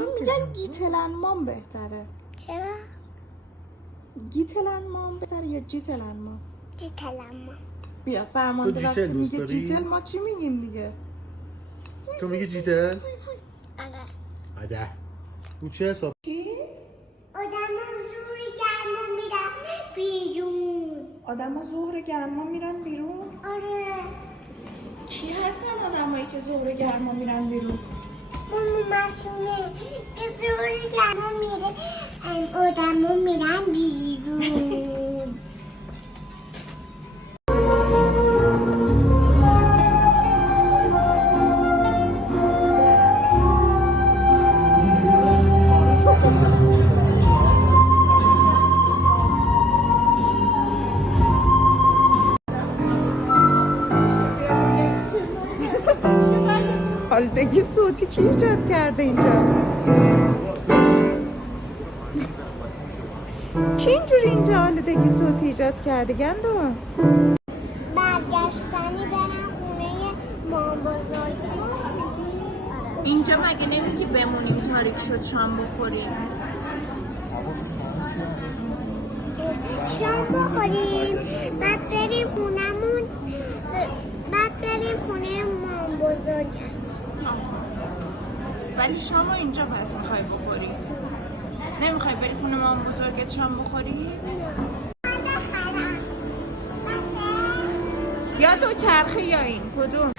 مردم میگن گیتلنمان بهتره. چرا؟ گیتلنمان بهتره یا جیتلنمان؟ جیتلنمان. بیا فرمانده وقتی میگه جیتل ما چی میگیم دیگه؟ تو میگی جیتل؟ آره. آده او چه حساب؟ آدم ظهر گرما میرن بیرون. آره. کی هستن آدمایی که ظهر گرما میرن بیرون؟ ماما مسئوله که ظهر گرما میره آدم میرن بیرون. آلودگی صوتی کی ایجاد کرده اینجا؟ کی اینجوری اینجا آلودگی صوتی ایجاد کرده گندم؟ برگشتنی برن خونه مام بزرگ. اینجا مگه نمیگی بمونیم تاریک شد شام بخوریم؟ شام بخوریم بعد بریم خونمون، بعد بریم خونه مام بزرگ. ولی شام رو اینجا پس میخوای بخوری؟ نمیخوای بری خونه مام بزرگت شام بخوری؟ یا دو چرخه یا این کدوم؟